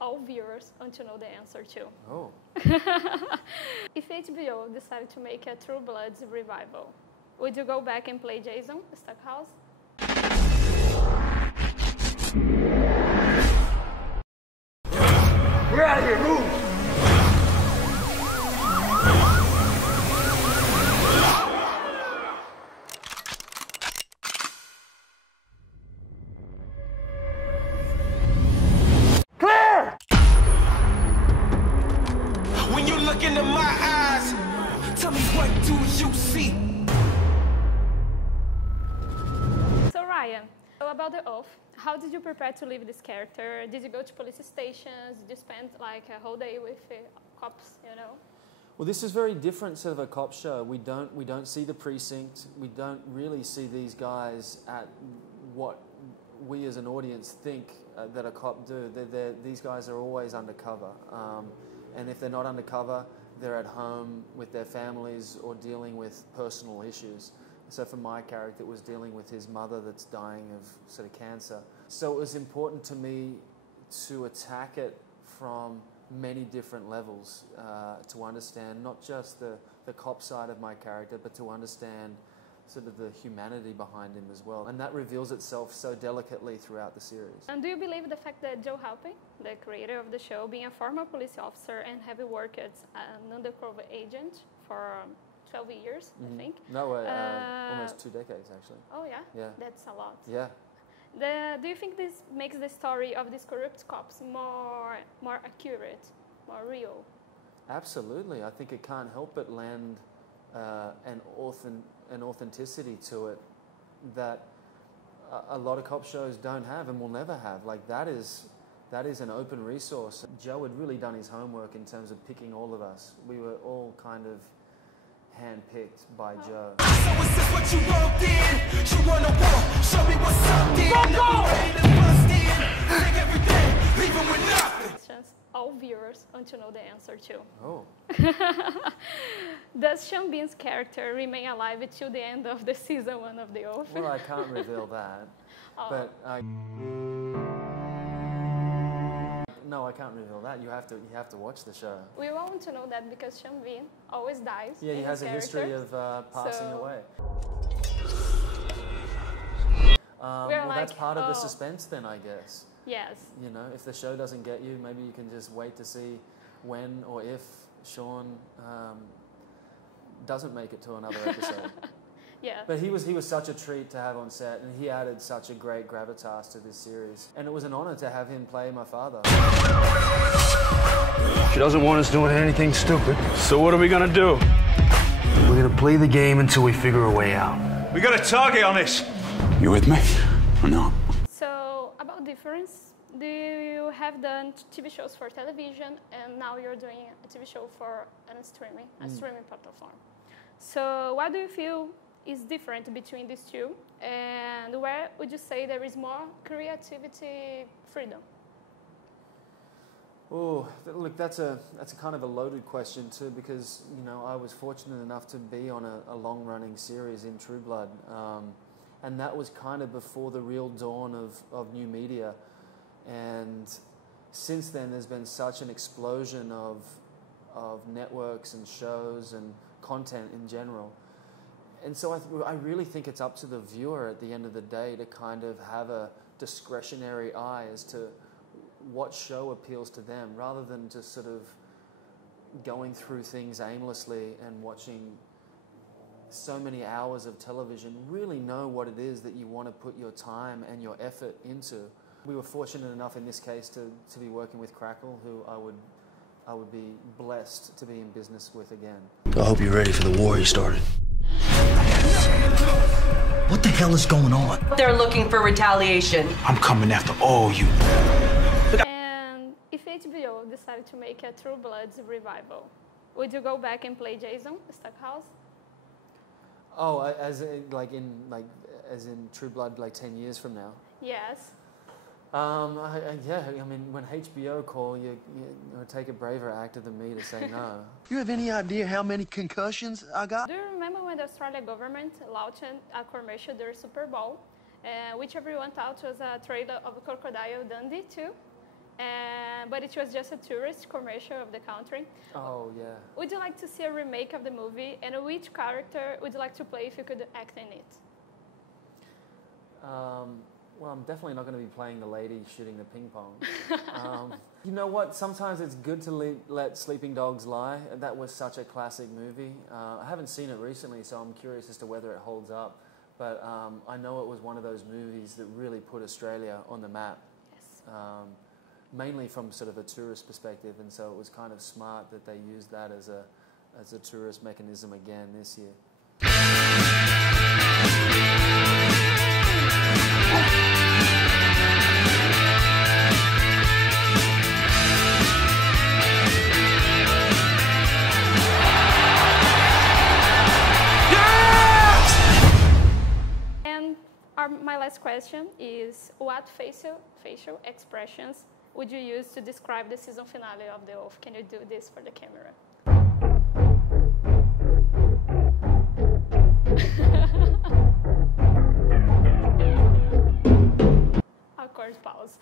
all viewers want to know the answer to. Oh. If HBO decided to make a True Blood's revival, would you go back and play Jason Stackhouse? We're out of here, move! Clear! When you look into my eyes, tell me what do you see? So Ryan, about the oath, how did you prepare to leave this character? Did you go to police stations? Did you spend like a whole day with cops, you know? Well, this is very different sort of a cop show. We don't see the precinct. We don't really see these guys at what we as an audience think that a cop do. These guys are always undercover. And if they're not undercover, they're at home with their families or dealing with personal issues. So for my character, it was dealing with his mother that's dying of sort of cancer. So it was important to me to attack it from many different levels, to understand not just the cop side of my character, but to understand sort of the humanity behind him as well. And that reveals itself so delicately throughout the series. And do you believe the fact that Joe Halpy, the creator of the show, being a former police officer and having worked as an undercover agent for 12 years, I think? No, almost 2 decades actually. Oh yeah? Yeah. That's a lot. Yeah. Do you think this makes the story of these corrupt cops more accurate, more real? Absolutely. I think it can't help but lend an authenticity to it that a lot of cop shows don't have and will never have. Like that is an open resource. Joe had really done his homework in terms of picking all of us. We were all kind of handpicked by Joe. So is this what you wrote in? You wanna walk? Show me what's up then. Never ready to bust in. Take everything, leave them with nothing. All viewers want to know the answer to. Oh. Does Sean Bean's character remain alive till the end of the season 1 of The Oath? Well, I can't reveal that. Oh. But no, I can't reveal that. You have to watch the show. We want to know that because Sean Bean always dies. Yeah, he has a history of passing away. Well, that's part of the suspense then, I guess. Yes. You know, if the show doesn't get you, maybe you can just wait to see when or if Sean doesn't make it to another episode. Yeah. But he was such a treat to have on set, and he added such a great gravitas to this series. And it was an honor to have him play my father. She doesn't want us doing anything stupid. So what are we gonna do? We're gonna play the game until we figure a way out. We got a target on this. You with me or no? So, about difference, you have done TV shows for television, and now you're doing a TV show for a streaming platform. So, what do you feel is different between these two, and where would you say there is more creativity freedom? Oh, look, that's a kind of a loaded question too, because you know I was fortunate enough to be on a long-running series in True Blood, and that was kind of before the real dawn of new media, and since then there's been such an explosion of networks and shows and content in general. And so I really think it's up to the viewer at the end of the day to kind of have a discretionary eye as to what show appeals to them, rather than just sort of going through things aimlessly and watching so many hours of television. Really know what it is that you want to put your time and your effort into. We were fortunate enough in this case to be working with Crackle, who I would be blessed to be in business with again. I hope you're ready for the war he started. What the hell is going on? They're looking for retaliation. I'm coming after all you. And if HBO decided to make a True Blood's revival, would you go back and play Jason Stackhouse? Oh, as in True Blood, like 10 years from now. Yes. Yeah, I mean, when HBO call, you take a braver actor than me to say no. You have any idea how many concussions I got? Do you remember when the Australian government launched a commercial during Super Bowl, which everyone thought was a trailer of Crocodilo Dundee too? but it was just a tourist commercial of the country. Oh, yeah. Would you like to see a remake of the movie, and which character would you like to play if you could act in it? Well, I'm definitely not going to be playing the lady shooting the ping pong. You know what? Sometimes it's good to let sleeping dogs lie. That was such a classic movie. I haven't seen it recently, so I'm curious as to whether it holds up. But I know it was one of those movies that really put Australia on the map. Yes. Mainly from sort of a tourist perspective, and so it was kind of smart that they used that as a tourist mechanism again this year. My last question is, what facial expressions would you use to describe the season finale of The Oath? Can you do this for the camera? Awkward pause.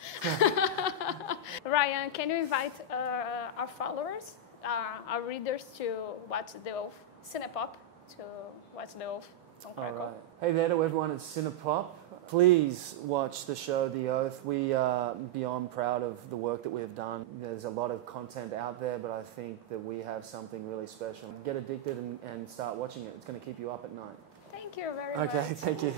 Ryan, can you invite our followers, our readers, to watch The Oath, Cinepop, to watch The Oath? All right. Hey there to everyone at Cinepop. Please watch the show The Oath. We are beyond proud of the work that we have done. There's a lot of content out there, but I think that we have something really special. Get addicted and start watching it. It's going to keep you up at night. Thank you very much. Okay, thank you.